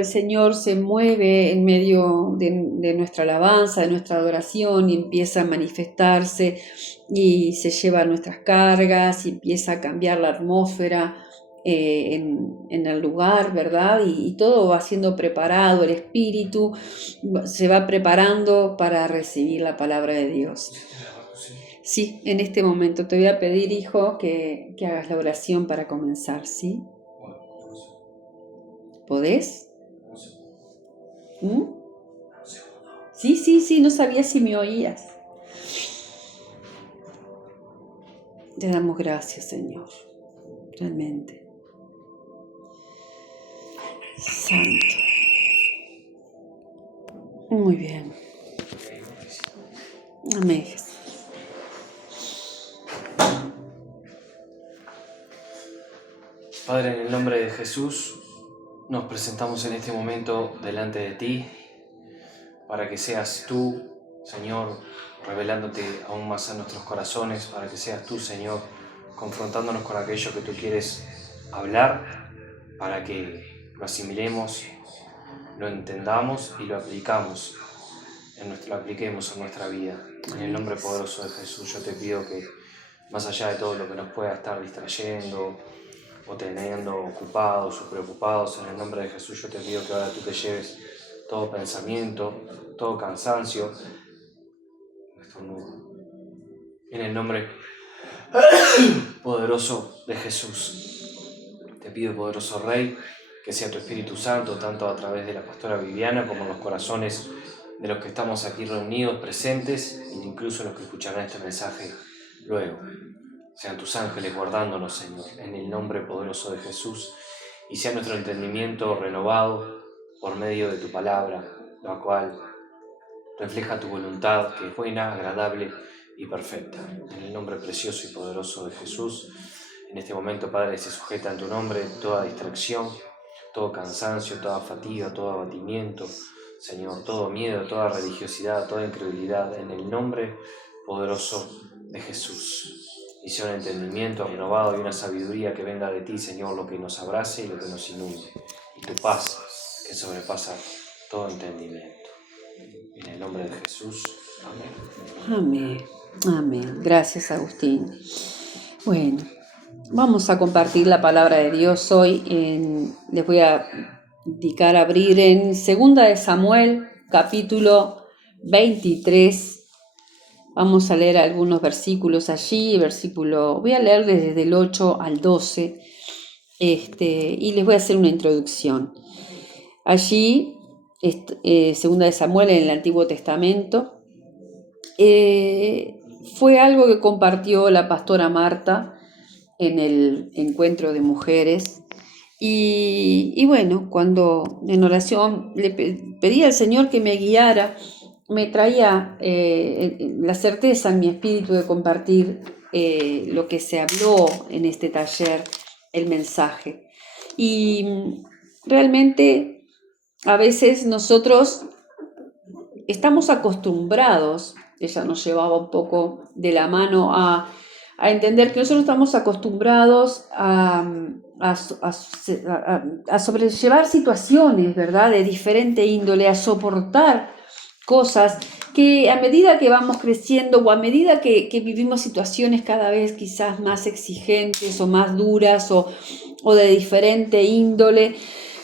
El Señor se mueve en medio de nuestra alabanza, de nuestra adoración, y empieza a manifestarse y se lleva nuestras cargas y empieza a cambiar la atmósfera en el lugar, ¿verdad? Y todo va siendo preparado, el espíritu se va preparando para recibir la palabra de Dios. Sí, en este momento te voy a pedir, hijo, que hagas la oración para comenzar, ¿sí? ¿Podés? ¿Mm? Sí, no sabía si me oías. Te damos gracias, Señor, realmente. Santo. Muy bien. Amén. Padre, en el nombre de Jesús, nos presentamos en este momento delante de ti para que seas tú, Señor, revelándote aún más a nuestros corazones, para que seas tú, Señor, confrontándonos con aquello que tú quieres hablar, para que lo asimilemos, lo entendamos y lo apliquemos en nuestra vida. En el nombre poderoso de Jesús, yo te pido que, más allá de todo lo que nos pueda estar distrayendo o teniendo ocupados o preocupados, en el nombre de Jesús yo te pido que ahora tú te lleves todo pensamiento, todo cansancio, en el nombre poderoso de Jesús. Te pido, poderoso Rey, que sea tu Espíritu Santo, tanto a través de la pastora Viviana como en los corazones de los que estamos aquí reunidos, presentes, e incluso los que escucharán este mensaje luego. Sean tus ángeles guardándonos, Señor, en el nombre poderoso de Jesús, y sea nuestro entendimiento renovado por medio de tu palabra, la cual refleja tu voluntad, que es buena, agradable y perfecta. En el nombre precioso y poderoso de Jesús, en este momento, Padre, se sujeta en tu nombre toda distracción, todo cansancio, toda fatiga, todo abatimiento, Señor, todo miedo, toda religiosidad, toda incredulidad, en el nombre poderoso de Jesús. Y sea un entendimiento renovado y una sabiduría que venga de ti, Señor, lo que nos abrace y lo que nos inunde. Y tu paz, que sobrepasa todo entendimiento. En el nombre de Jesús. Amén. Amén. Gracias, Agustín. Bueno, vamos a compartir la palabra de Dios hoy. Les voy a indicar abrir en 2 de Samuel, capítulo 23. Vamos a leer algunos versículos allí. Voy a leer desde el 8 al 12. Y les voy a hacer una introducción. Allí, 2 de Samuel en el Antiguo Testamento, fue algo que compartió la pastora Marta en el encuentro de mujeres. Y bueno, cuando en oración le pedí al Señor que me guiara, me traía la certeza en mi espíritu de compartir lo que se habló en este taller, el mensaje. Y realmente a veces nosotros estamos acostumbrados, ella nos llevaba un poco de la mano a entender que nosotros estamos acostumbrados a sobrellevar situaciones, ¿verdad?, de diferente índole, a soportar cosas que a medida que vamos creciendo o a medida que vivimos situaciones cada vez quizás más exigentes o más duras o de diferente índole,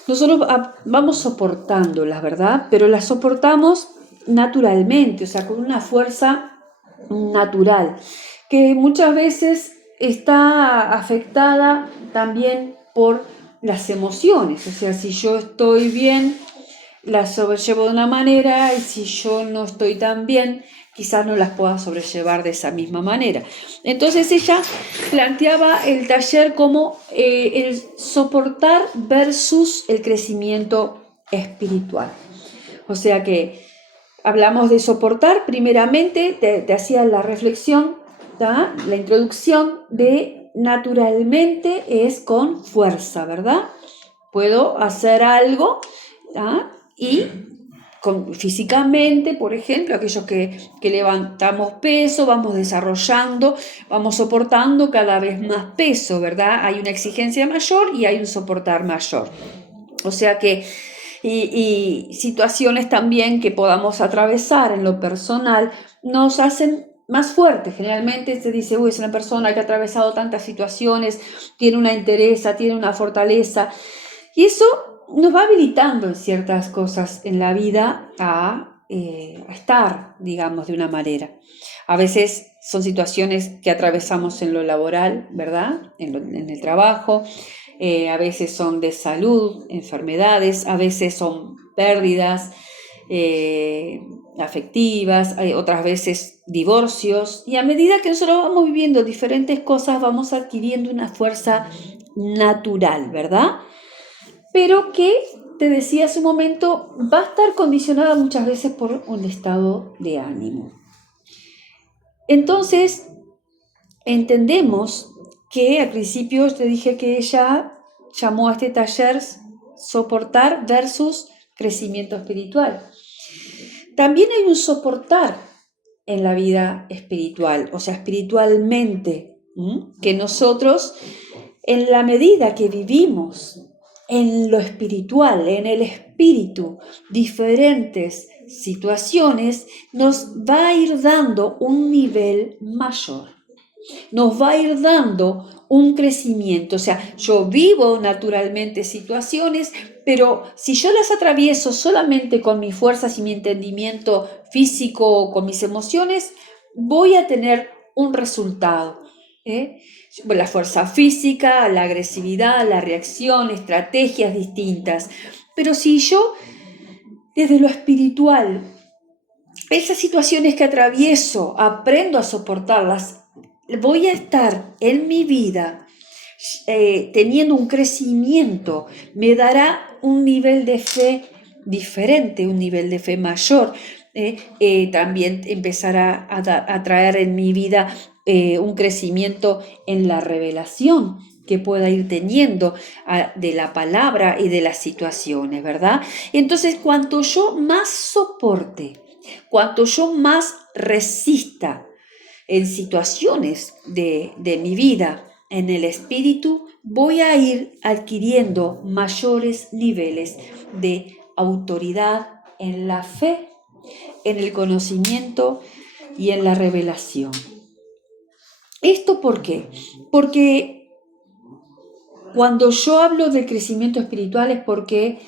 nosotros vamos soportándolas, ¿verdad? Pero las soportamos naturalmente, o sea, con una fuerza natural, que muchas veces está afectada también por las emociones. O sea, si yo estoy bien, las sobrellevo de una manera, y si yo no estoy tan bien, quizás no las pueda sobrellevar de esa misma manera. Entonces ella planteaba el taller como el soportar versus el crecimiento espiritual. O sea que hablamos de soportar, primeramente te hacía la reflexión, ¿tá?, la introducción de naturalmente es con fuerza, ¿verdad? Puedo hacer algo, ¿tá?, y físicamente, por ejemplo, aquellos que levantamos peso, vamos desarrollando, vamos soportando cada vez más peso, ¿verdad? Hay una exigencia mayor y hay un soportar mayor. O sea que y situaciones también que podamos atravesar en lo personal nos hacen más fuertes. Generalmente se dice, uy, es una persona que ha atravesado tantas situaciones, tiene una entereza, tiene una fortaleza, y eso nos va habilitando en ciertas cosas en la vida a estar, digamos, de una manera. A veces son situaciones que atravesamos en lo laboral, ¿verdad? En el trabajo. A veces son de salud, enfermedades, a veces son pérdidas afectivas, otras veces divorcios. Y a medida que nosotros vamos viviendo diferentes cosas, vamos adquiriendo una fuerza natural, ¿verdad? Pero que, te decía hace un momento, va a estar condicionada muchas veces por un estado de ánimo. Entonces, entendemos que al principio te dije que ella llamó a este taller soportar versus crecimiento espiritual. También hay un soportar en la vida espiritual, o sea, espiritualmente, que nosotros, en la medida que vivimos en lo espiritual, en el espíritu, diferentes situaciones, nos va a ir dando un nivel mayor. Nos va a ir dando un crecimiento. O sea, yo vivo naturalmente situaciones, pero si yo las atravieso solamente con mis fuerzas y mi entendimiento físico o con mis emociones, voy a tener un resultado. La fuerza física, la agresividad, la reacción, estrategias distintas. Pero si yo, desde lo espiritual, esas situaciones que atravieso, aprendo a soportarlas, voy a estar en mi vida teniendo un crecimiento, me dará un nivel de fe diferente, un nivel de fe mayor. También empezará a traer en mi vida un crecimiento en la revelación que pueda ir teniendo de la palabra y de las situaciones, ¿verdad? Entonces, cuanto yo más soporte, cuanto yo más resista en situaciones de mi vida, en el espíritu, voy a ir adquiriendo mayores niveles de autoridad en la fe, en el conocimiento y en la revelación. ¿Esto por qué? Porque cuando yo hablo de crecimiento espiritual es porque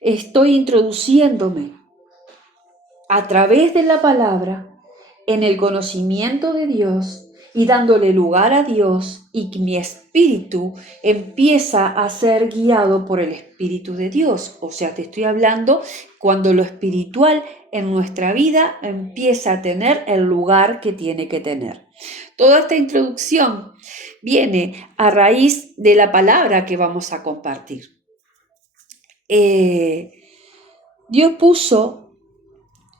estoy introduciéndome a través de la palabra en el conocimiento de Dios y dándole lugar a Dios, y que mi espíritu empieza a ser guiado por el Espíritu de Dios. O sea, te estoy hablando cuando lo espiritual en nuestra vida empieza a tener el lugar que tiene que tener. Toda esta introducción viene a raíz de la palabra que vamos a compartir. Dios puso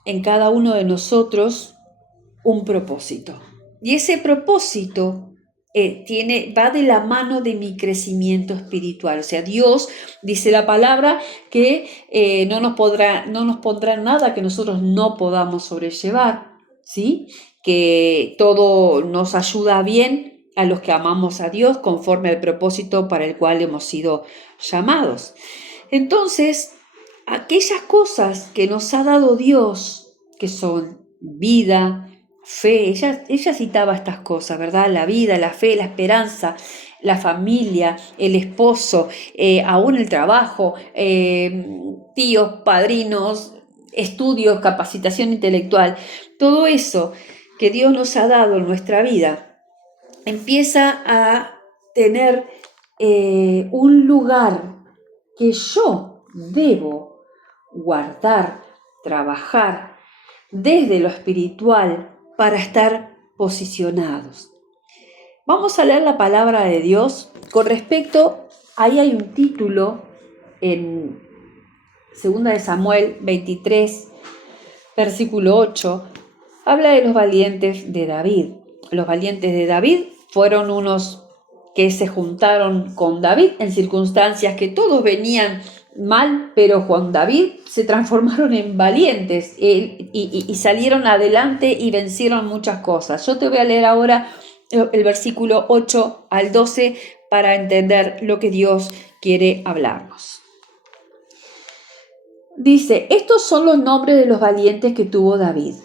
en cada uno de nosotros un propósito. Y ese propósito va de la mano de mi crecimiento espiritual. O sea, Dios, dice la palabra, que no nos pondrá nada que nosotros no podamos sobrellevar, ¿sí? Que todo nos ayuda bien a los que amamos a Dios conforme al propósito para el cual hemos sido llamados. Entonces, aquellas cosas que nos ha dado Dios, que son vida, fe, ella citaba estas cosas, ¿verdad? La vida, la fe, la esperanza, la familia, el esposo, aún el trabajo, tíos, padrinos, estudios, capacitación intelectual, todo eso que Dios nos ha dado en nuestra vida empieza a tener un lugar que yo debo guardar, trabajar desde lo espiritual para estar posicionados. Vamos a leer la palabra de Dios con respecto, ahí hay un título en 2 de Samuel 23, versículo 8, habla de los valientes de David. Los valientes de David fueron unos que se juntaron con David en circunstancias que todos venían mal, pero Juan David se transformaron en valientes y salieron adelante y vencieron muchas cosas. Yo te voy a leer ahora el versículo 8 al 12 para entender lo que Dios quiere hablarnos. dice, estos son los nombres de los valientes que tuvo David.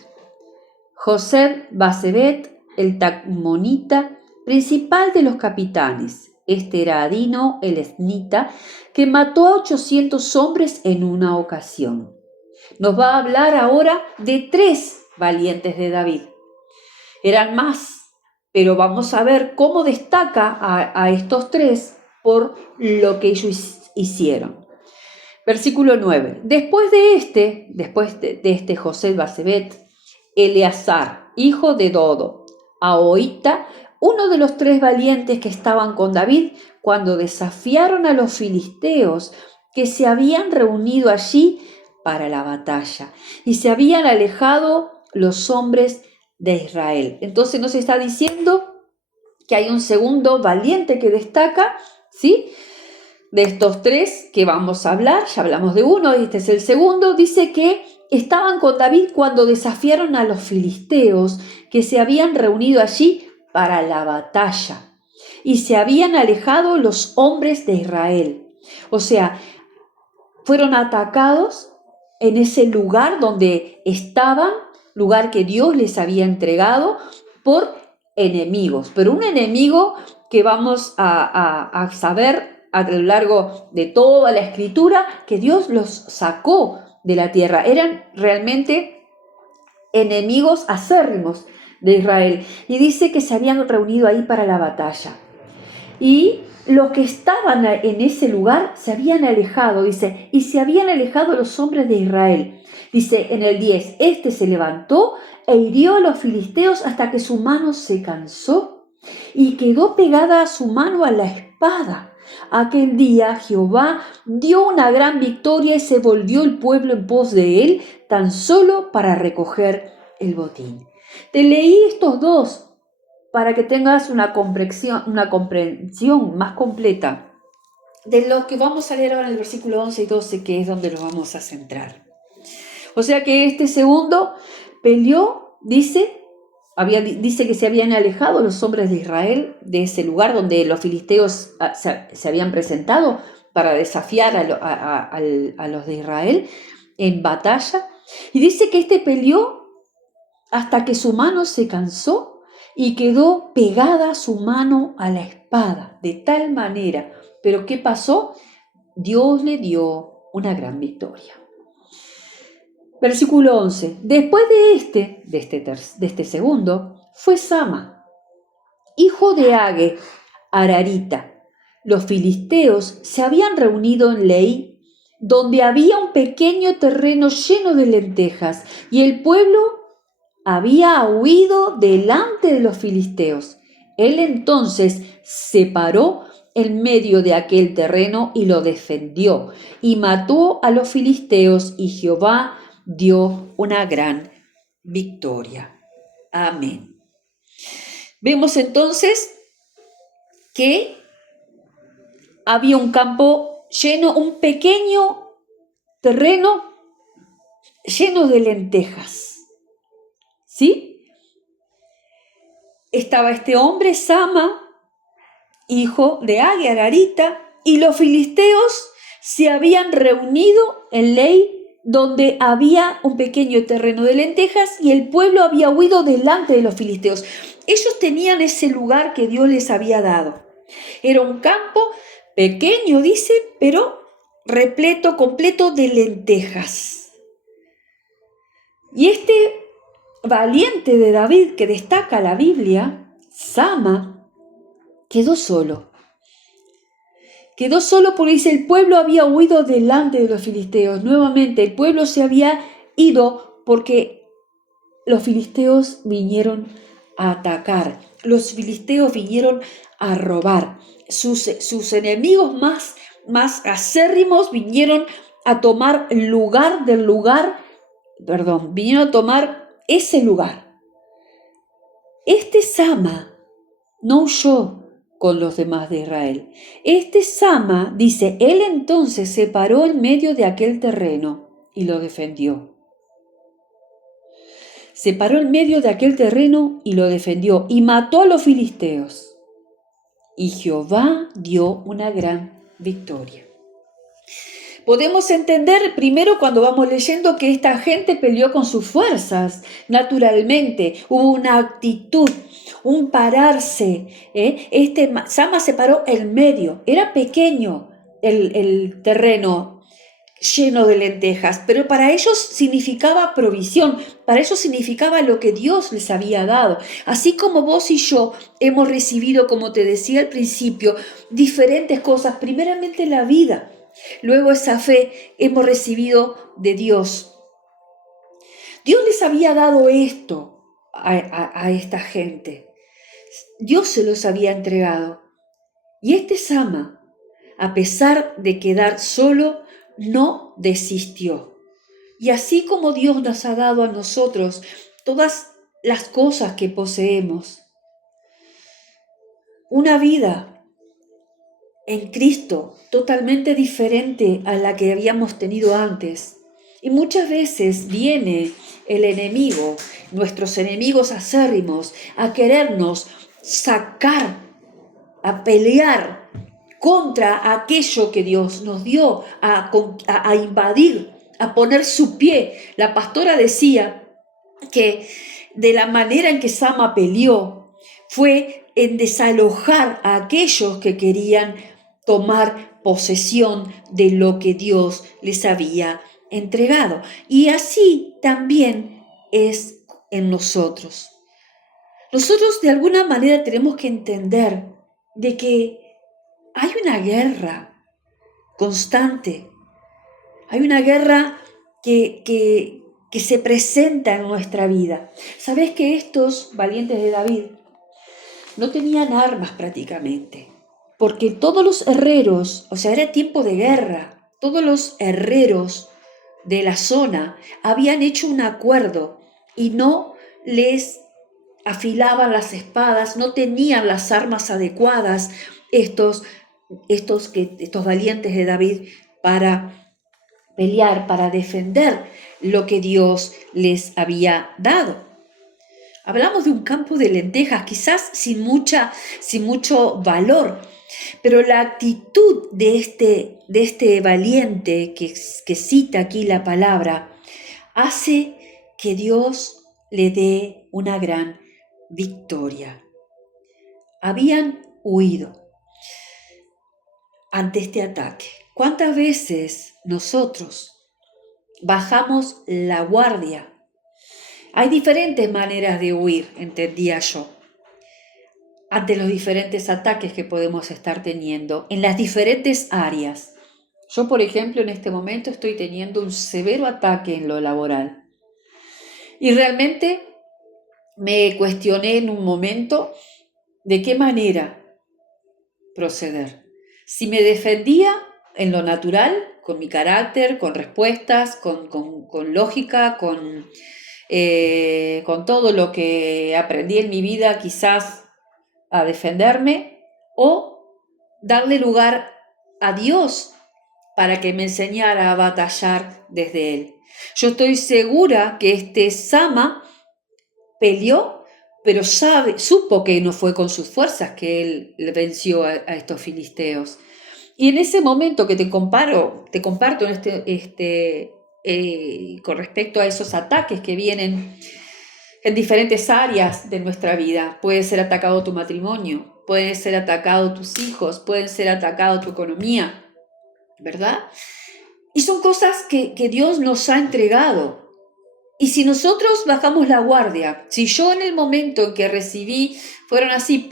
José Basebet, el Tacmonita, principal de los capitanes. Este era Adino, el esnita, que mató a 800 hombres en una ocasión. Nos va a hablar ahora de 3 valientes de David. Eran más, pero vamos a ver cómo destaca a estos 3 por lo que ellos hicieron. Versículo 9. Después de este José Basebet, Eleazar, hijo de Dodo, Ahoita, uno de los 3 valientes que estaban con David cuando desafiaron a los filisteos que se habían reunido allí para la batalla y se habían alejado los hombres de Israel. Entonces nos está diciendo que hay un segundo valiente que destaca, ¿sí? De estos 3 que vamos a hablar, ya hablamos de uno, este es el segundo, dice que estaban con David cuando desafiaron a los filisteos que se habían reunido allí para la batalla y se habían alejado los hombres de Israel. O sea, fueron atacados en ese lugar donde estaban, lugar que Dios les había entregado por enemigos, pero un enemigo que vamos a saber a lo largo de toda la escritura que Dios los sacó de la tierra. Eran realmente enemigos acérrimos de Israel. Y dice que se habían reunido ahí para la batalla. Y los que estaban en ese lugar se habían alejado, dice, y se habían alejado los hombres de Israel. Dice en el 10, este se levantó e hirió a los filisteos hasta que su mano se cansó y quedó pegada a su mano a la espada. Aquel día Jehová dio una gran victoria y se volvió el pueblo en pos de él, tan solo para recoger el botín. Te leí estos 2 para que tengas una comprensión más completa de lo que vamos a leer ahora en el versículo 11 y 12, que es donde nos vamos a centrar. O sea que este segundo peleó, dice que se habían alejado los hombres de Israel de ese lugar donde los filisteos se habían presentado para desafiar a los de Israel en batalla. Y dice que este peleó hasta que su mano se cansó y quedó pegada su mano a la espada, de tal manera. Pero ¿qué pasó? Dios le dio una gran victoria. Versículo 11. Después de este segundo, fue Sama, hijo de Age, Ararita. Los filisteos se habían reunido en Lei, donde había un pequeño terreno lleno de lentejas, y el pueblo había huido delante de los filisteos. Él entonces se paró en medio de aquel terreno y lo defendió, y mató a los filisteos, y Jehová dio una gran victoria. Amén. Vemos entonces que había un campo lleno, un pequeño terreno lleno de lentejas. ¿Sí? Estaba este hombre, Sama, hijo de Age, Ararita, y los filisteos se habían reunido en Lei, donde había un pequeño terreno de lentejas, y el pueblo había huido delante de los filisteos. Ellos tenían ese lugar que Dios les había dado. Era un campo pequeño, dice, pero repleto, completo de lentejas. Y este valiente de David que destaca la Biblia, Sama, quedó solo. Quedó solo porque dice, el pueblo había huido delante de los filisteos. Nuevamente, el pueblo se había ido porque los filisteos vinieron a atacar. Los filisteos vinieron a robar. Sus enemigos más acérrimos vinieron a tomar vinieron a tomar ese lugar. Este Sama no huyó con los demás de Israel. Este Sama, dice, él entonces se paró en medio de aquel terreno y lo defendió. Se paró en medio de aquel terreno y lo defendió y mató a los filisteos. Y Jehová dio una gran victoria. Podemos entender primero cuando vamos leyendo que esta gente peleó con sus fuerzas, naturalmente, hubo una actitud, un pararse. Sama se paró en medio, era pequeño el terreno lleno de lentejas, pero para ellos significaba provisión, para ellos significaba lo que Dios les había dado. Así como vos y yo hemos recibido, como te decía al principio, diferentes cosas, primeramente la vida. Luego esa fe hemos recibido de Dios. Dios les había dado esto a esta gente. Dios se los había entregado. Y este Sama, a pesar de quedar solo, no desistió. Y así como Dios nos ha dado a nosotros todas las cosas que poseemos, una vida en Cristo totalmente diferente a la que habíamos tenido antes. Y muchas veces viene el enemigo, nuestros enemigos acérrimos, a querernos sacar, a pelear contra aquello que Dios nos dio, a invadir, a poner su pie. La pastora decía que de la manera en que Sama peleó fue en desalojar a aquellos que querían tomar posesión de lo que Dios les había entregado. Y así también es en nosotros. Nosotros de alguna manera tenemos que entender de que hay una guerra constante, hay una guerra que se presenta en nuestra vida. ¿Sabes que estos valientes de David no tenían armas prácticamente? Porque todos los herreros, o sea, era tiempo de guerra, todos los herreros de la zona habían hecho un acuerdo y no les afilaban las espadas, no tenían las armas adecuadas estos valientes de David para pelear, para defender lo que Dios les había dado. Hablamos de un campo de lentejas, quizás sin mucho valor, pero la actitud de este valiente que cita aquí la palabra hace que Dios le dé una gran victoria. Habían huido ante este ataque. ¿Cuántas veces nosotros bajamos la guardia? Hay diferentes maneras de huir, entendía yo, ante los diferentes ataques que podemos estar teniendo en las diferentes áreas. Yo, por ejemplo, en este momento estoy teniendo un severo ataque en lo laboral. Y realmente me cuestioné en un momento de qué manera proceder. Si me defendía en lo natural, con mi carácter, con respuestas, con lógica, con todo lo que aprendí en mi vida quizás a defenderme, o darle lugar a Dios para que me enseñara a batallar desde Él. Yo estoy segura que este Sama peleó, pero supo que no fue con sus fuerzas que él venció a estos filisteos. Y en ese momento que te comparto con respecto a esos ataques que vienen en diferentes áreas de nuestra vida. Puede ser atacado tu matrimonio, puede ser atacado tus hijos, puede ser atacado tu economía, ¿verdad? Y son cosas que Dios nos ha entregado. Y si nosotros bajamos la guardia, si yo en el momento en que recibí, fueron así,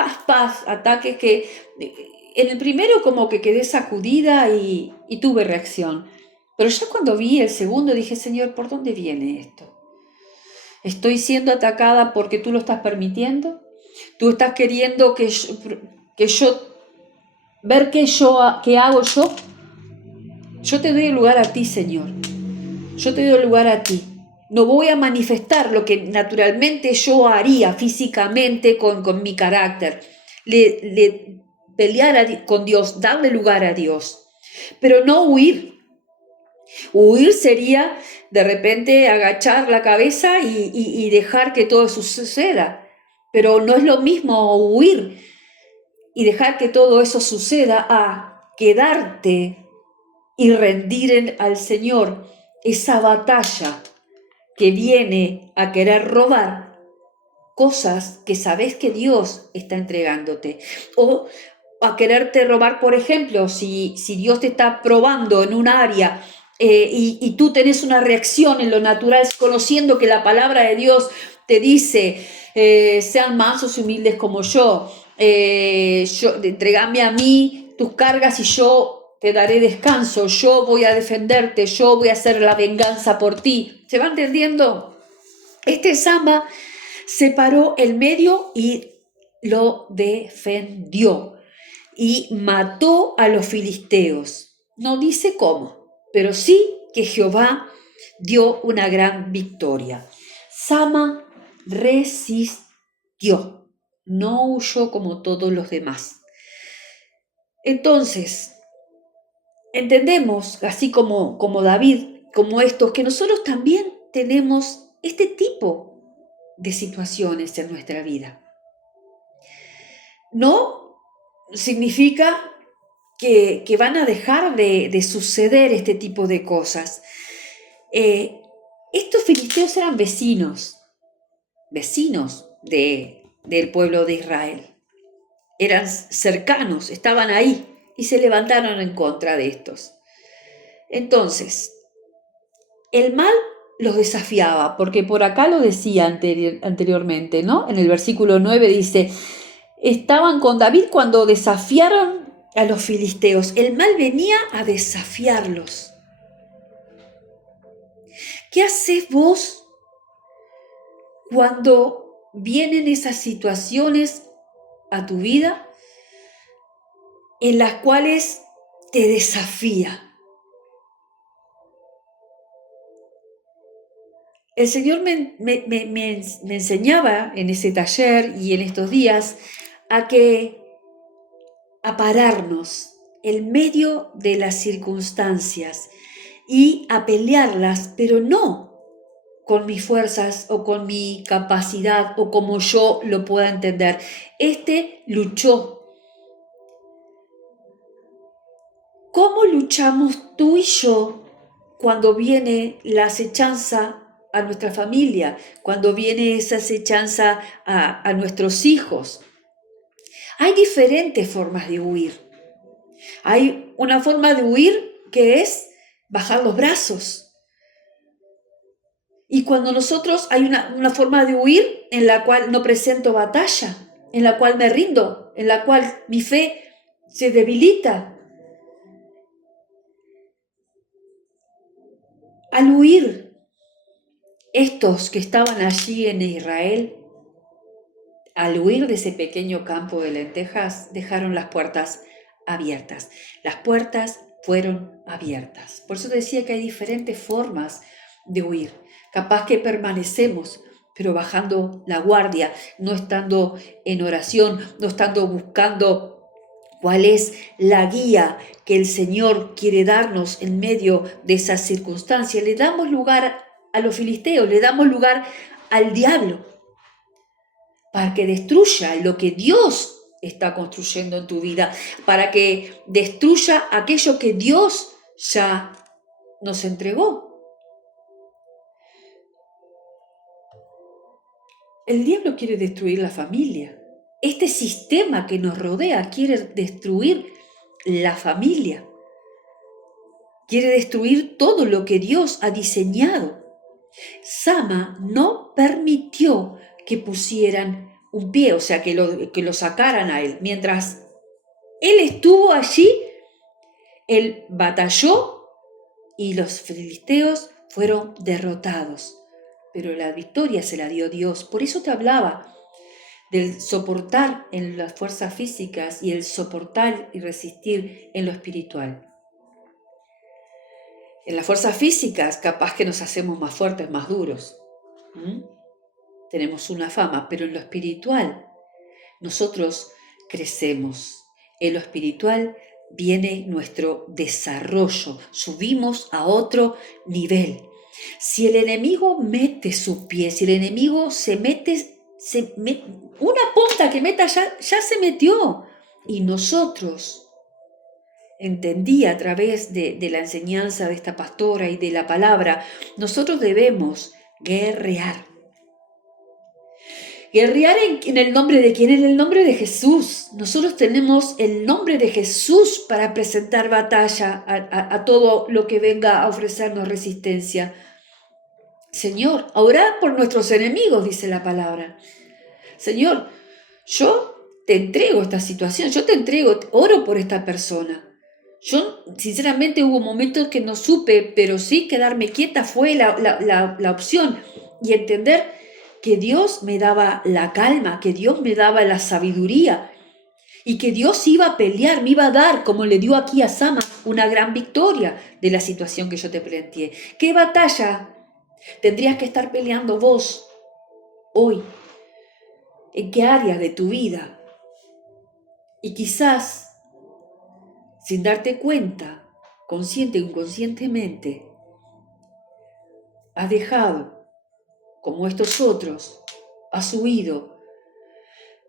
ataques que en el primero como que quedé sacudida y tuve reacción. Pero ya cuando vi el segundo dije, Señor, ¿por dónde viene esto? ¿Estoy siendo atacada porque tú lo estás permitiendo? ¿Tú estás queriendo que yo ver qué hago yo? Yo te doy el lugar a ti, Señor. Yo te doy el lugar a ti. No voy a manifestar lo que naturalmente yo haría físicamente con mi carácter. Pelear con Dios, darle lugar a Dios. Pero no huir. Huir sería de repente agachar la cabeza y dejar que todo eso suceda. Pero no es lo mismo huir y dejar que todo eso suceda a quedarte y rendir al Señor esa batalla que viene a querer robar cosas que sabes que Dios está entregándote, o a quererte robar, por ejemplo, si Dios te está probando en un área y tú tenés una reacción en lo natural, conociendo que la palabra de Dios te dice, sean mansos y humildes como entregame a mí tus cargas y yo te daré descanso, yo voy a defenderte, yo voy a hacer la venganza por ti. ¿Se va entendiendo? Este Sama se paró en medio y lo defendió y mató a los filisteos. No dice cómo, pero sí que Jehová dio una gran victoria. Sama resistió, no huyó como todos los demás. Entonces, entendemos, así como David, como estos, que nosotros también tenemos este tipo de situaciones en nuestra vida. No significa que van a dejar de suceder este tipo de cosas. Estos filisteos eran vecinos del pueblo de Israel. Eran cercanos, estaban ahí y se levantaron en contra de estos. Entonces, el mal los desafiaba, porque por acá lo decía anteriormente, ¿no? En el versículo 9 dice, estaban con David cuando desafiaron a los filisteos. El mal venía a desafiarlos. ¿Qué haces vos cuando vienen esas situaciones a tu vida en las cuales te desafía? El Señor me enseñaba en ese taller y en estos días a pararnos en medio de las circunstancias y a pelearlas, pero no con mis fuerzas o con mi capacidad o como yo lo pueda entender. Este luchó. ¿Cómo luchamos tú y yo cuando viene la acechanza a nuestra familia, cuando viene esa acechanza a nuestros hijos? Hay diferentes formas de huir. Hay una forma de huir que es bajar los brazos. Y cuando nosotros hay una forma de huir en la cual no presento batalla, en la cual me rindo, en la cual mi fe se debilita. Al huir, estos que estaban allí en Israel, al huir de ese pequeño campo de lentejas, dejaron las puertas abiertas. Las puertas fueron abiertas. Por eso decía que hay diferentes formas de huir. Capaz que permanecemos, pero bajando la guardia, no estando en oración, no estando buscando cuál es la guía que el Señor quiere darnos en medio de esas circunstancias. Le damos lugar a los filisteos, le damos lugar al diablo para que destruya lo que Dios está construyendo en tu vida, para que destruya aquello que Dios ya nos entregó. El diablo quiere destruir la familia. Este sistema que nos rodea quiere destruir la familia. Quiere destruir todo lo que Dios ha diseñado. Sama no permitió que pusieran un pie, o sea, que lo sacaran a él. Mientras él estuvo allí, él batalló y los filisteos fueron derrotados. Pero la victoria se la dio Dios. Por eso te hablaba del soportar en las fuerzas físicas y el soportar y resistir en lo espiritual. En las fuerzas físicas capaz que nos hacemos más fuertes, más duros. Tenemos una fama, pero en lo espiritual nosotros crecemos. En lo espiritual viene nuestro desarrollo, subimos a otro nivel. Si el enemigo mete su pie, si el enemigo una punta que meta ya se metió. Y nosotros entendí a través de la enseñanza de esta pastora y de la palabra, nosotros debemos guerrear. Guerrear en el nombre de quién, en el nombre de Jesús. Nosotros tenemos el nombre de Jesús para presentar batalla a todo lo que venga a ofrecernos resistencia. Señor, a orar por nuestros enemigos, dice la palabra. Señor, yo te entrego esta situación, yo te entrego, oro por esta persona. Yo, sinceramente, hubo momentos que no supe, pero sí quedarme quieta fue la opción y entender que Dios me daba la calma, que Dios me daba la sabiduría y que Dios iba a pelear, me iba a dar, como le dio aquí a Sama, una gran victoria de la situación que yo te planteé. ¿Qué batalla tendrías que estar peleando vos hoy? ¿En qué área de tu vida? Y quizás, sin darte cuenta, consciente o inconscientemente, has dejado, como estos otros, has huido,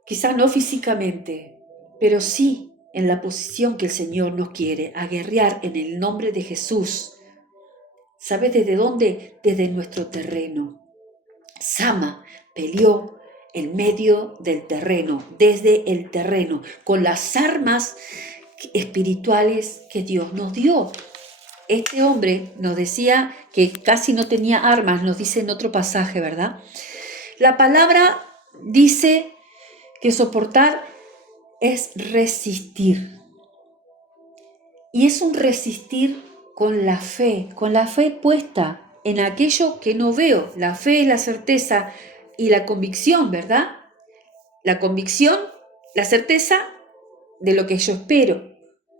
quizás no físicamente, pero sí en la posición que el Señor nos quiere, a guerrear en el nombre de Jesús. ¿Sabes desde dónde? Desde nuestro terreno. Sama peleó en medio del terreno, desde el terreno, con las armas espirituales que Dios nos dio. Este hombre nos decía que casi no tenía armas, nos dice en otro pasaje, ¿verdad? La palabra dice que soportar es resistir. Y es un resistir con la fe puesta en aquello que no veo. La fe es la certeza y la convicción, ¿verdad? La convicción, la certeza de lo que yo espero.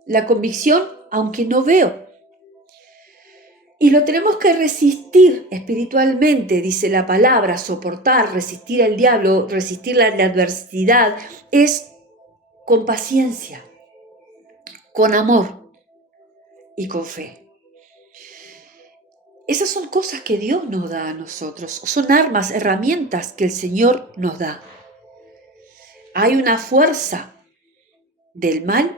La convicción aunque no veo. Y lo tenemos que resistir espiritualmente, dice la palabra, soportar, resistir al diablo, resistir la adversidad, es con paciencia, con amor y con fe. Esas son cosas que Dios nos da a nosotros, son armas, herramientas que el Señor nos da. Hay una fuerza del mal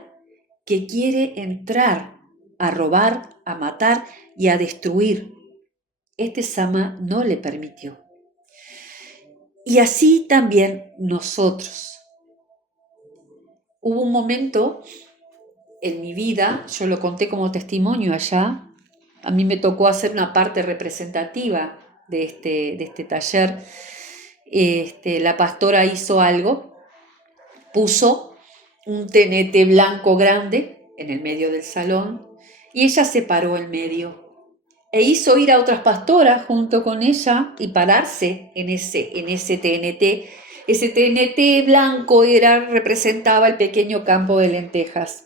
que quiere entrar a robar, a matar y a destruir. Este Sama no le permitió. Y así también nosotros. Hubo un momento en mi vida, yo lo conté como testimonio allá, a mí me tocó hacer una parte representativa de este taller. La pastora hizo algo, puso un tenete blanco grande en el medio del salón y ella se paró en medio e hizo ir a otras pastoras junto con ella y pararse en ese TNT. Ese TNT blanco representaba el pequeño campo de lentejas.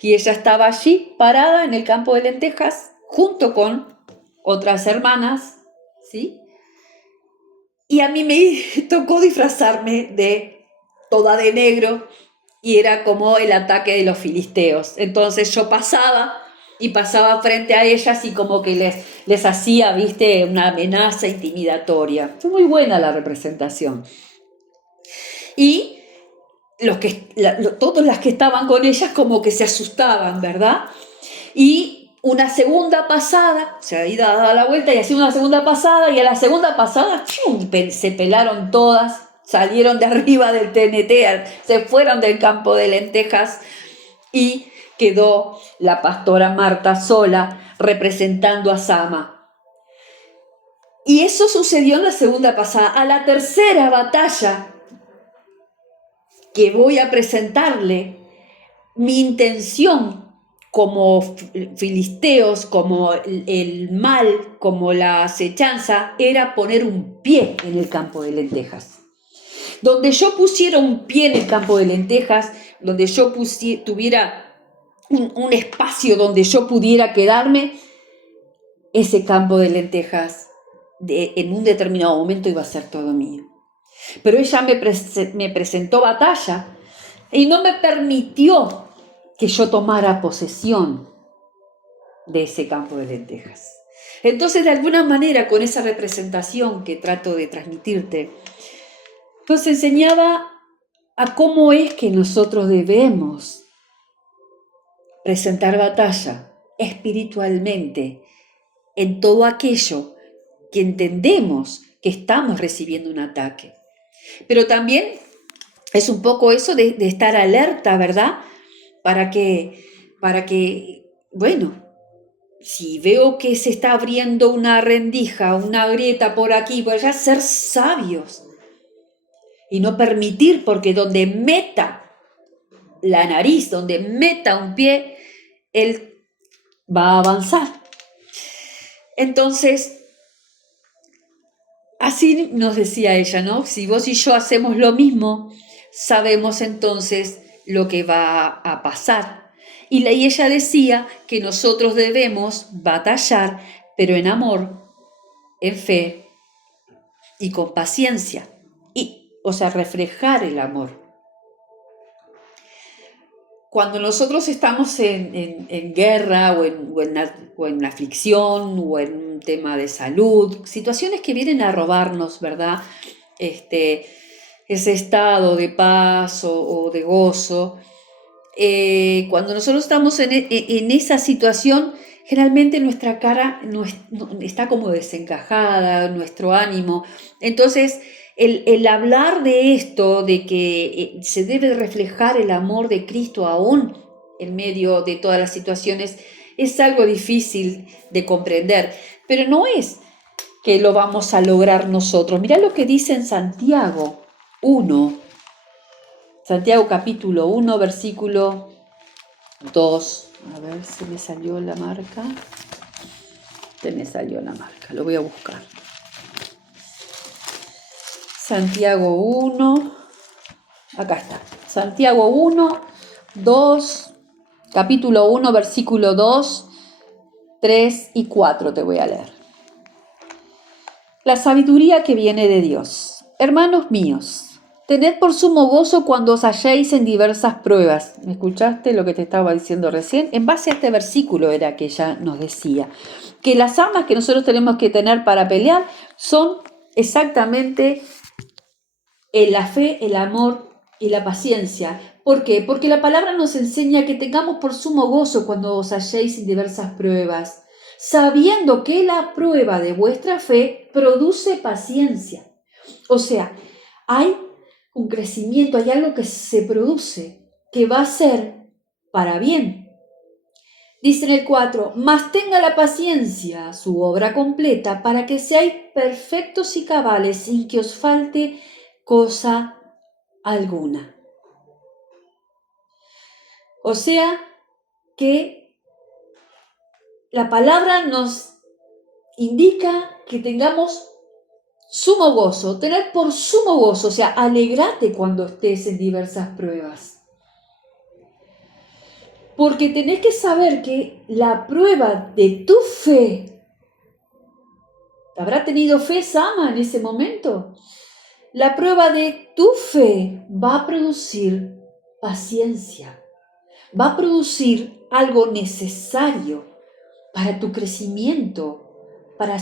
Y ella estaba allí parada en el campo de lentejas junto con otras hermanas, ¿sí? Y a mí me tocó disfrazarme toda de negro y era como el ataque de los filisteos. Entonces yo pasaba frente a ellas y como que les hacía, viste, una amenaza intimidatoria. Fue muy buena la representación. Y todas las que estaban con ellas como que se asustaban, ¿verdad? Y una segunda pasada, se había dado la vuelta y hacía una segunda pasada y a la segunda pasada ¡chum!, se pelaron todas, salieron de arriba del TNT, se fueron del campo de lentejas y quedó la pastora Marta sola representando a Sama. Y eso sucedió en la segunda pasada. A la tercera batalla que voy a presentarle, mi intención como filisteos, como el mal, como la acechanza, era poner un pie en el campo de lentejas. Donde yo pusiera un pie en el campo de lentejas, donde yo tuviera un espacio donde yo pudiera quedarme, ese campo de lentejas en un determinado momento iba a ser todo mío. Pero ella me presentó batalla y no me permitió que yo tomara posesión de ese campo de lentejas. Entonces, de alguna manera, con esa representación que trato de transmitirte, nos enseñaba a cómo es que nosotros debemos presentar batalla espiritualmente en todo aquello que entendemos que estamos recibiendo un ataque. Pero también es un poco eso de estar alerta, ¿verdad? Para que, bueno, si veo que se está abriendo una rendija, una grieta por aquí, por allá, ser sabios y no permitir, porque donde meta la nariz, donde meta un pie, él va a avanzar. Entonces, así nos decía ella, ¿no? Si vos y yo hacemos lo mismo, sabemos entonces lo que va a pasar. Y ella decía que nosotros debemos batallar, pero en amor, en fe y con paciencia. O sea, reflejar el amor. Cuando nosotros estamos en guerra o en aflicción o en un tema de salud, situaciones que vienen a robarnos, ¿verdad? Ese estado de paz o de gozo. Cuando nosotros estamos en esa situación, generalmente nuestra cara está como desencajada, nuestro ánimo. Entonces, el hablar de esto, de que se debe reflejar el amor de Cristo aún en medio de todas las situaciones, es algo difícil de comprender, pero no es que lo vamos a lograr nosotros. Mirá lo que dice en Santiago 1, Santiago capítulo 1, versículo 2. A ver si me salió la marca. Me salió la marca, lo voy a buscar. Santiago 1, acá está. Santiago 1, 2, capítulo 1, versículo 2, 3 y 4 te voy a leer. La sabiduría que viene de Dios. Hermanos míos, tened por sumo gozo cuando os halléis en diversas pruebas. ¿Me escuchaste lo que te estaba diciendo recién? En base a este versículo era que ella nos decía que las armas que nosotros tenemos que tener para pelear son exactamente la fe, el amor y la paciencia. ¿Por qué? Porque la palabra nos enseña que tengamos por sumo gozo cuando os halléis en diversas pruebas, sabiendo que la prueba de vuestra fe produce paciencia. O sea, hay un crecimiento, hay algo que se produce, que va a ser para bien. Dice en el 4, mas tenga la paciencia su obra completa para que seáis perfectos y cabales sin que os falte cosa alguna. O sea que la palabra nos indica que tengamos sumo gozo, tener por sumo gozo, o sea, alegrate cuando estés en diversas pruebas. Porque tenés que saber que la prueba de tu fe, ¿habrá tenido fe Sama en ese momento? La prueba de tu fe va a producir paciencia, va a producir algo necesario para tu crecimiento, para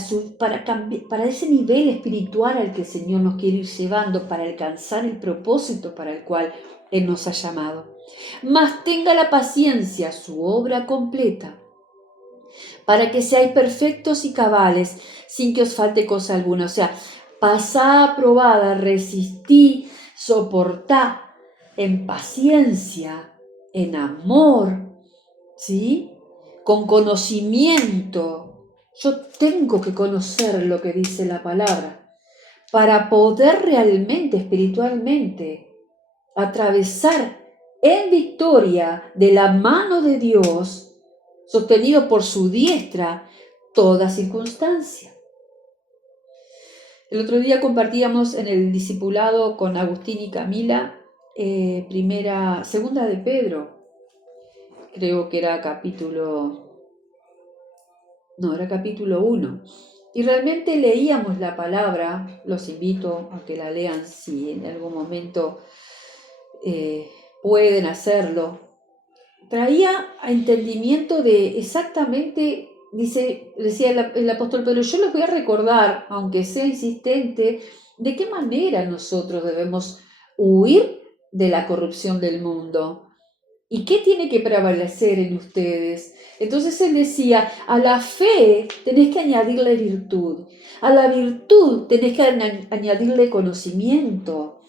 ese nivel espiritual al que el Señor nos quiere ir llevando, para alcanzar el propósito para el cual Él nos ha llamado. Mas tenga la paciencia su obra completa, para que seáis perfectos y cabales, sin que os falte cosa alguna. O sea, pasá probada, resistí, soportá en paciencia, en amor, ¿sí? Con conocimiento. Yo tengo que conocer lo que dice la palabra para poder realmente, espiritualmente, atravesar en victoria de la mano de Dios, sostenido por su diestra, toda circunstancia. El otro día compartíamos en el discipulado con Agustín y Camila, segunda de Pedro, creo que era capítulo 1. Y realmente leíamos la palabra, los invito a que la lean si en algún momento pueden hacerlo. Traía a entendimiento de exactamente, decía el apóstol Pedro, yo les voy a recordar, aunque sea insistente, de qué manera nosotros debemos huir de la corrupción del mundo. ¿Y qué tiene que prevalecer en ustedes? Entonces él decía, a la fe tenés que añadirle virtud, a la virtud tenés que añadirle conocimiento,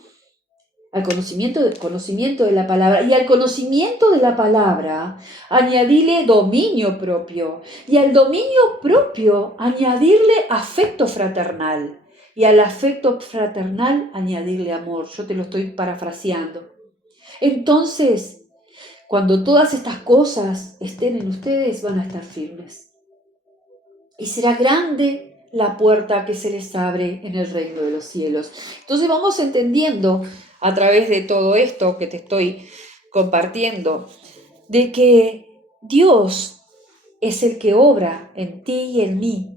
al conocimiento de la palabra, y al conocimiento de la palabra añadirle dominio propio, y al dominio propio añadirle afecto fraternal, y al afecto fraternal añadirle amor. Yo te lo estoy parafraseando. Entonces, cuando todas estas cosas estén en ustedes, van a estar firmes. Y será grande la puerta que se les abre en el reino de los cielos. Entonces vamos entendiendo a través de todo esto que te estoy compartiendo, de que Dios es el que obra en ti y en mí,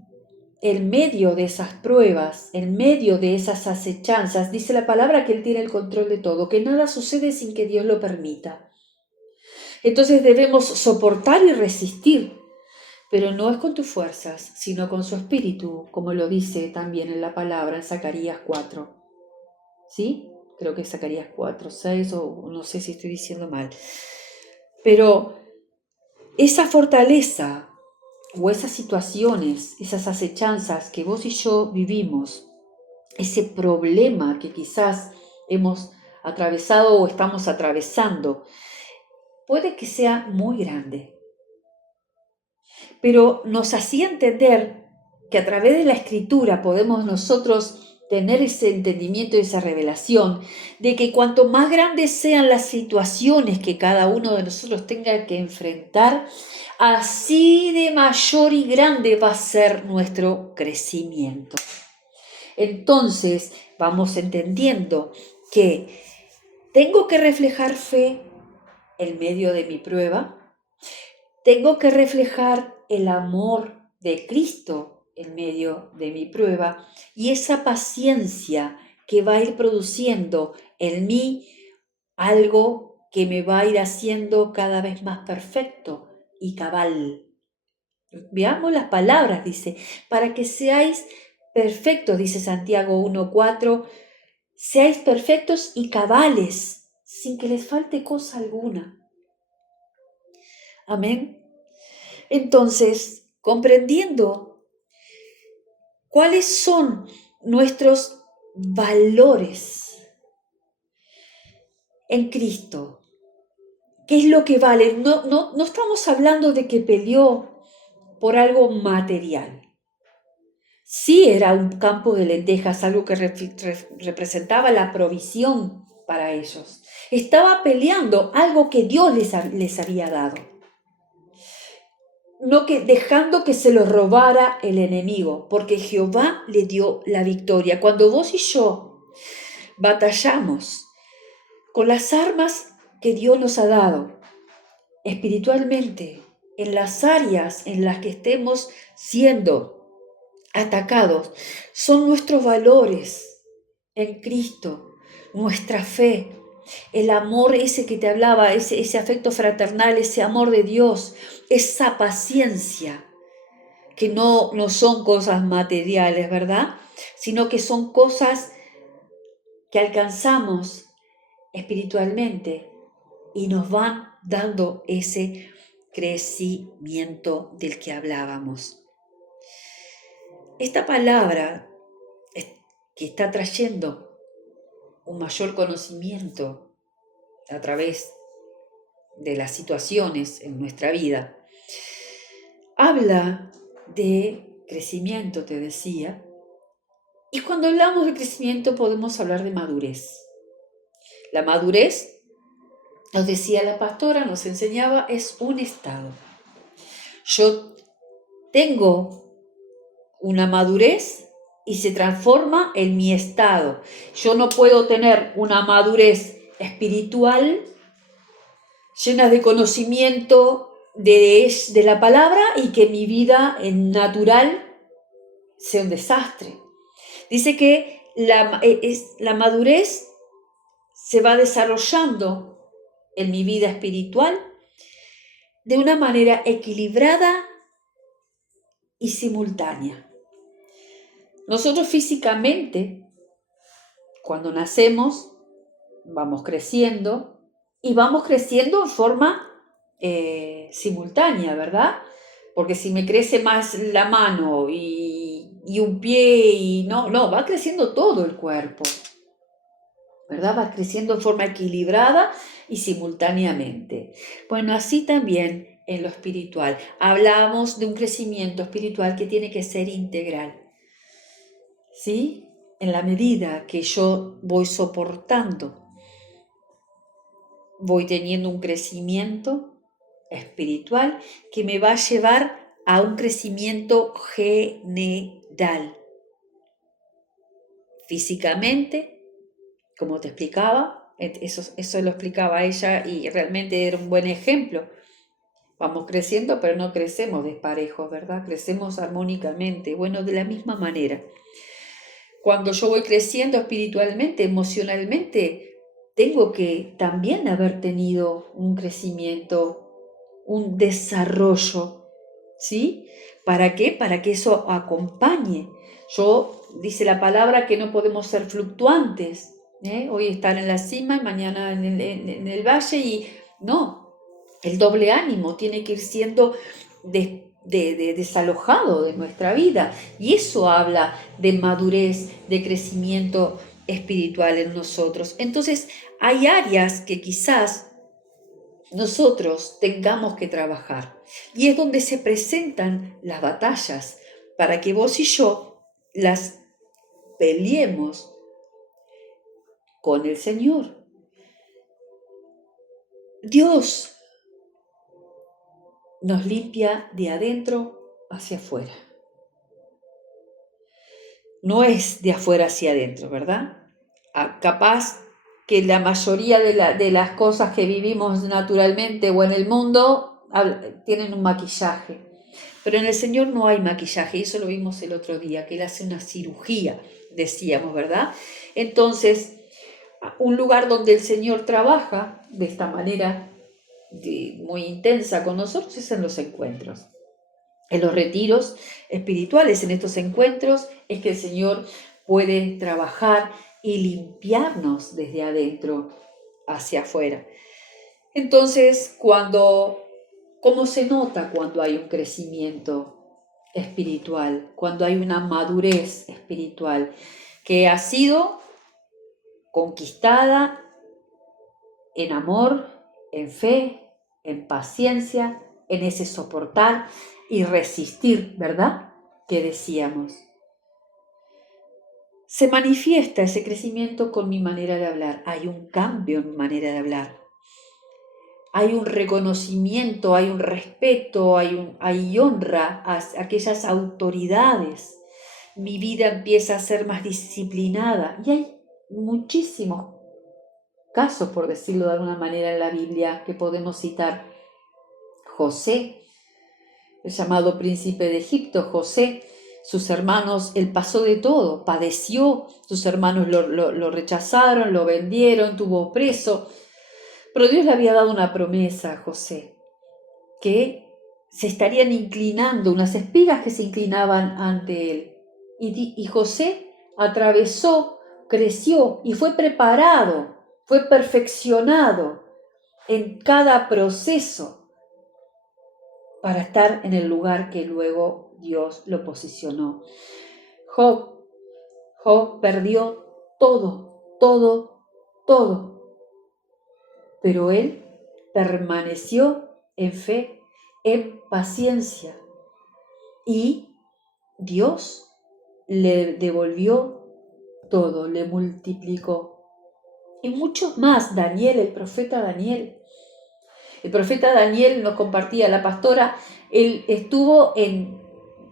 en medio de esas pruebas, en medio de esas acechanzas. Dice la palabra que Él tiene el control de todo, que nada sucede sin que Dios lo permita. Entonces debemos soportar y resistir, pero no es con tus fuerzas, sino con su espíritu, como lo dice también en la palabra en Zacarías 4. ¿Sí? Creo que es Zacarías 4, 6, o no sé si estoy diciendo mal. Pero esa fortaleza o esas situaciones, esas acechanzas que vos y yo vivimos, ese problema que quizás hemos atravesado o estamos atravesando, puede que sea muy grande, pero nos hacía entender que a través de la escritura podemos nosotros tener ese entendimiento y esa revelación de que cuanto más grandes sean las situaciones que cada uno de nosotros tenga que enfrentar, así de mayor y grande va a ser nuestro crecimiento. Entonces vamos entendiendo que tengo que reflejar fe en medio de mi prueba, tengo que reflejar el amor de Cristo en medio de mi prueba y esa paciencia que va a ir produciendo en mí algo que me va a ir haciendo cada vez más perfecto y cabal. Veamos las palabras, dice, para que seáis perfectos, dice Santiago 1:4, seáis perfectos y cabales, sin que les falte cosa alguna. Amén. Entonces, comprendiendo cuáles son nuestros valores en Cristo, qué es lo que vale. No estamos hablando de que peleó por algo material. Sí era un campo de lentejas, algo que representaba la provisión para ellos. Estaba peleando algo que Dios les había dado. No que dejando que se lo robara el enemigo, porque Jehová le dio la victoria. Cuando vos y yo batallamos con las armas que Dios nos ha dado, espiritualmente, en las áreas en las que estemos siendo atacados, son nuestros valores en Cristo, nuestra fe, el amor ese que te hablaba, ese afecto fraternal, ese amor de Dios, esa paciencia, que no son cosas materiales, ¿verdad? Sino que son cosas que alcanzamos espiritualmente y nos van dando ese crecimiento del que hablábamos. Esta palabra que está trayendo un mayor conocimiento a través de las situaciones en nuestra vida, habla de crecimiento, te decía, y cuando hablamos de crecimiento podemos hablar de madurez. La madurez, nos decía la pastora, nos enseñaba, es un estado. Yo tengo una madurez y se transforma en mi estado. Yo no puedo tener una madurez espiritual llena de conocimiento de la palabra y que mi vida en natural sea un desastre. Dice que la madurez se va desarrollando en mi vida espiritual de una manera equilibrada y simultánea. Nosotros físicamente, cuando nacemos, vamos creciendo, y vamos creciendo en forma simultánea, ¿verdad? Porque si me crece más la mano y un pie y no, va creciendo todo el cuerpo, ¿verdad? Va creciendo en forma equilibrada y simultáneamente. Bueno, así también en lo espiritual. Hablamos de un crecimiento espiritual que tiene que ser integral, ¿sí? En la medida que yo voy soportando, voy teniendo un crecimiento espiritual que me va a llevar a un crecimiento general. Físicamente, como te explicaba, eso lo explicaba ella y realmente era un buen ejemplo. Vamos creciendo, pero no crecemos desparejos, ¿verdad? Crecemos armónicamente. Bueno, de la misma manera. Cuando yo voy creciendo espiritualmente, emocionalmente, tengo que también haber tenido un crecimiento, un desarrollo, ¿sí? ¿Para qué? Para que eso acompañe. Dice la palabra que no podemos ser fluctuantes, ¿eh? Hoy estar en la cima y mañana en el valle y no, el doble ánimo tiene que ir siendo desalojado de nuestra vida y eso habla de madurez, de crecimiento espiritual en nosotros. Entonces, hay áreas que quizás nosotros tengamos que trabajar. Y es donde se presentan las batallas para que vos y yo las peleemos con el Señor. Dios nos limpia de adentro hacia afuera. No es de afuera hacia adentro, ¿verdad? Capaz que la mayoría de las cosas que vivimos naturalmente o en el mundo tienen un maquillaje. Pero en el Señor no hay maquillaje, y eso lo vimos el otro día, que Él hace una cirugía, decíamos, ¿verdad? Entonces, un lugar donde el Señor trabaja de esta manera muy intensa con nosotros es en los encuentros. En los retiros espirituales, en estos encuentros, es que el Señor puede trabajar y limpiarnos desde adentro hacia afuera. Entonces, ¿cómo se nota cuando hay un crecimiento espiritual, cuando hay una madurez espiritual que ha sido conquistada en amor, en fe, en paciencia, en ese soportar y resistir, ¿verdad? Que decíamos. Se manifiesta ese crecimiento con mi manera de hablar. Hay un cambio en mi manera de hablar. Hay un reconocimiento, hay un respeto, hay honra a aquellas autoridades. Mi vida empieza a ser más disciplinada. Y hay muchísimos casos, por decirlo de alguna manera, en la Biblia que podemos citar. José, el llamado príncipe de Egipto, José, sus hermanos, él pasó de todo, padeció, sus hermanos lo rechazaron, lo vendieron, tuvo preso. Pero Dios le había dado una promesa a José, que se estarían inclinando, unas espigas que se inclinaban ante él. Y José atravesó, creció y fue preparado, fue perfeccionado en cada proceso para estar en el lugar que luego Dios lo posicionó. Job perdió todo, pero él permaneció en fe, en paciencia, y Dios le devolvió todo, le multiplicó. Y muchos más, el profeta Daniel. El profeta Daniel nos compartía, la pastora, él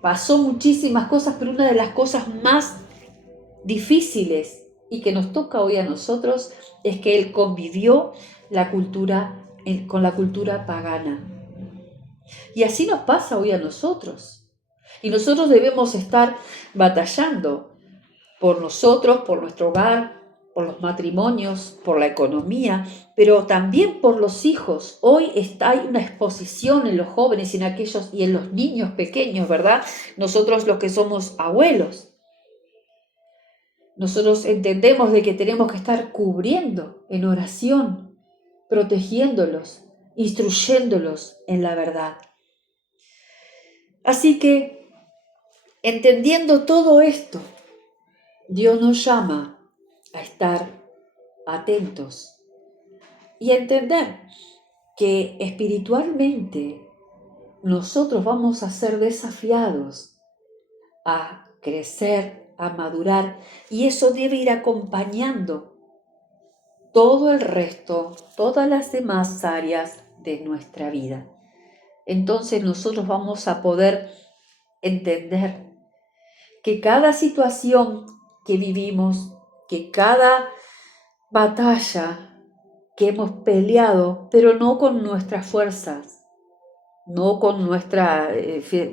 pasó muchísimas cosas, pero una de las cosas más difíciles y que nos toca hoy a nosotros es que él convivió con la cultura pagana. Y así nos pasa hoy a nosotros. Y nosotros debemos estar batallando por nosotros, por nuestro hogar, por los matrimonios, por la economía, pero también por los hijos. Hoy hay una exposición en los jóvenes y en los niños pequeños, ¿verdad? Nosotros los que somos abuelos. Nosotros entendemos de que tenemos que estar cubriendo en oración protegiéndolos, instruyéndolos en la verdad. Así que, entendiendo todo esto, Dios nos llama a estar atentos y a entender que espiritualmente nosotros vamos a ser desafiados a crecer, a madurar, y eso debe ir acompañando todo el resto, todas las demás áreas de nuestra vida. Entonces nosotros vamos a poder entender que cada situación que vivimos, que cada batalla que hemos peleado, pero no con nuestras fuerzas, no con nuestras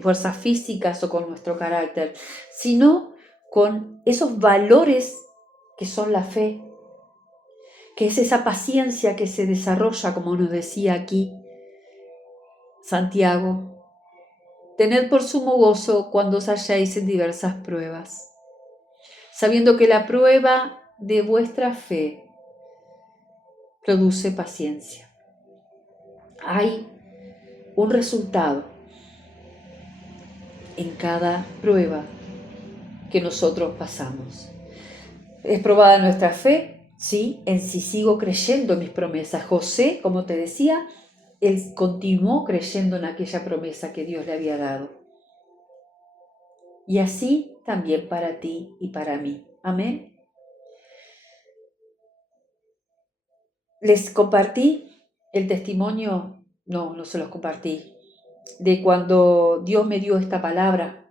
fuerzas físicas o con nuestro carácter, sino con esos valores que son la fe, que es esa paciencia que se desarrolla, como nos decía aquí Santiago. Tened por sumo gozo cuando os halláis en diversas pruebas, sabiendo que la prueba de vuestra fe produce paciencia. Hay un resultado en cada prueba que nosotros pasamos. ¿Es probada nuestra fe? Sí, en sí sigo creyendo en mis promesas. José, como te decía, él continuó creyendo en aquella promesa que Dios le había dado. Y así también para ti y para mí. Amén. Les compartí el testimonio, no se los compartí, de cuando Dios me dio esta palabra.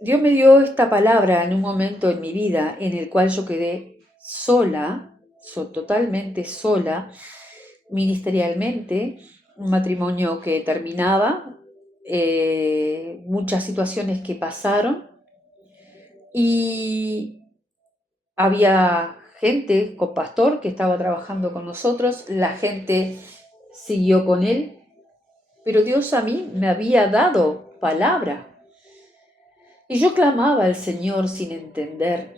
Dios me dio esta palabra en un momento en mi vida en el cual yo quedé sola, totalmente sola, ministerialmente, un matrimonio que terminaba, muchas situaciones que pasaron, y había gente con pastor que estaba trabajando con nosotros, la gente siguió con él, pero Dios a mí me había dado palabra. Y yo clamaba al Señor sin entender,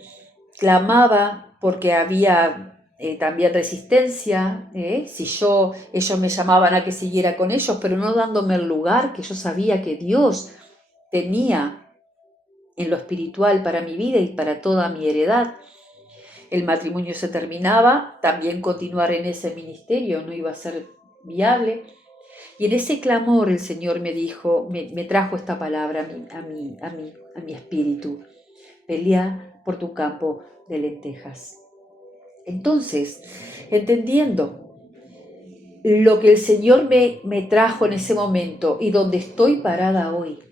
clamaba porque había también resistencia, si ellos me llamaban a que siguiera con ellos, pero no dándome el lugar que yo sabía que Dios tenía en lo espiritual para mi vida y para toda mi heredad. El matrimonio se terminaba, también continuar en ese ministerio no iba a ser viable. Y en ese clamor el Señor me dijo, me trajo esta palabra a mi espíritu: pelea por tu campo de lentejas. Entonces, entendiendo lo que el Señor me trajo en ese momento y donde estoy parada hoy,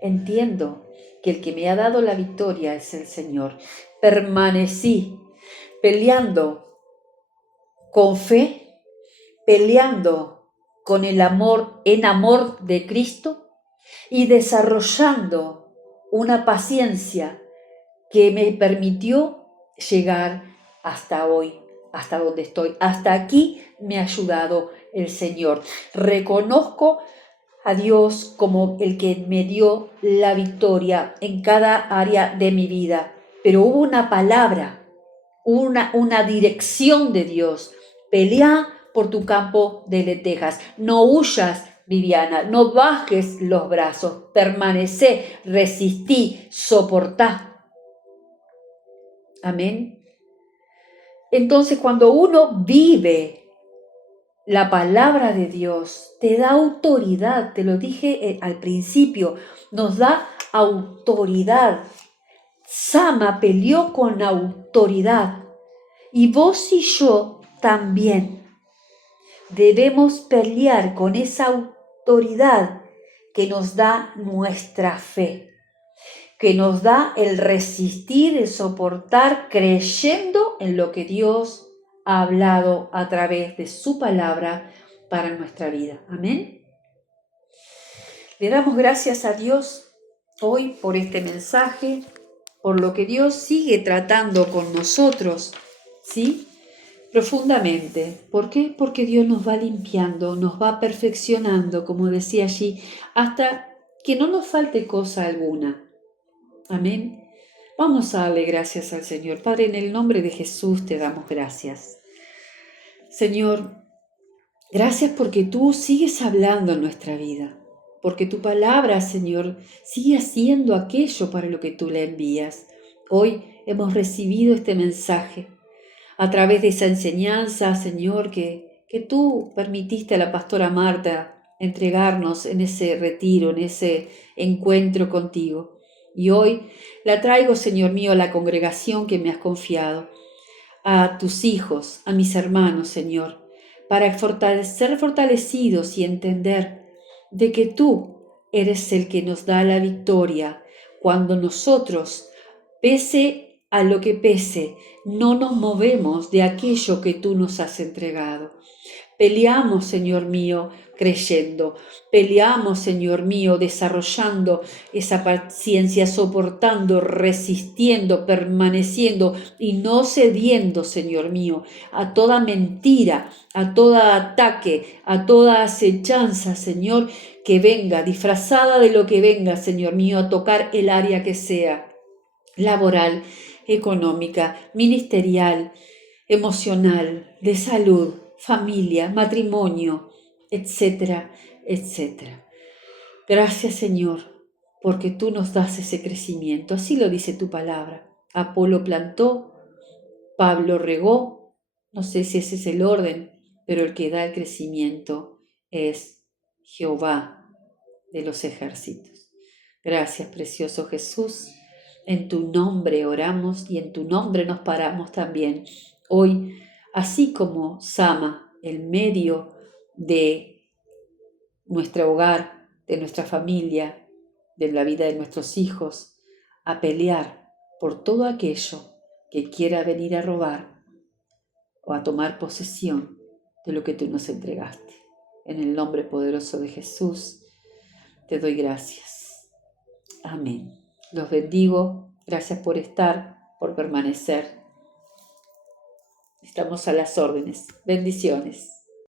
entiendo que el que me ha dado la victoria es el Señor. Permanecí peleando con fe, peleando con el amor, en amor de Cristo, y desarrollando una paciencia que me permitió llegar hasta hoy, hasta donde estoy. Hasta aquí me ha ayudado el Señor. Reconozco a Dios como el que me dio la victoria en cada área de mi vida, pero hubo una palabra, una dirección de Dios: pelea por tu campo de lentejas, no huyas, Viviana, no bajes los brazos, permanece, resistí, soportá. Amén. Entonces, cuando uno vive la palabra de Dios, te da autoridad, te lo dije al principio, nos da autoridad. Sama peleó con autoridad, y vos y yo también debemos pelear con esa autoridad que nos da nuestra fe, que nos da el resistir, el soportar, creyendo en lo que Dios ha hablado a través de su palabra para nuestra vida. Amén. Le damos gracias a Dios hoy por este mensaje, por lo que Dios sigue tratando con nosotros, ¿sí? Profundamente. ¿Por qué? Porque Dios nos va limpiando, nos va perfeccionando, como decía allí, hasta que no nos falte cosa alguna. Amén. Vamos a darle gracias al Señor. Padre, en el nombre de Jesús te damos gracias. Señor, gracias porque tú sigues hablando en nuestra vida, porque tu palabra, Señor, sigue haciendo aquello para lo que tú le envías. Hoy hemos recibido este mensaje a través de esa enseñanza, Señor, que tú permitiste a la pastora Marta entregarnos en ese retiro, en ese encuentro contigo. Y hoy la traigo, Señor mío, a la congregación que me has confiado, a tus hijos, a mis hermanos, Señor, para ser fortalecidos y entender de que tú eres el que nos da la victoria cuando nosotros, pese a lo que pese, no nos movemos de aquello que tú nos has entregado. Peleamos, Señor mío, creyendo. Peleamos, Señor mío, desarrollando esa paciencia, soportando, resistiendo, permaneciendo y no cediendo, Señor mío, a toda mentira, a todo ataque, a toda acechanza, Señor, que venga, disfrazada de lo que venga, Señor mío, a tocar el área que sea, laboral, económica, ministerial, emocional, de salud, familia, matrimonio, etcétera, etcétera. Gracias, Señor, porque tú nos das ese crecimiento. Así lo dice tu palabra. Apolo plantó, Pablo regó. No sé si ese es el orden, pero el que da el crecimiento es Jehová de los ejércitos. Gracias, precioso Jesús. En tu nombre oramos y en tu nombre nos paramos también. Hoy, así como Sama, el medio de nuestro hogar, de nuestra familia, de la vida de nuestros hijos, a pelear por todo aquello que quiera venir a robar o a tomar posesión de lo que tú nos entregaste. En el nombre poderoso de Jesús, te doy gracias. Amén. Los bendigo. Gracias por estar, por permanecer. Estamos a las órdenes. Bendiciones.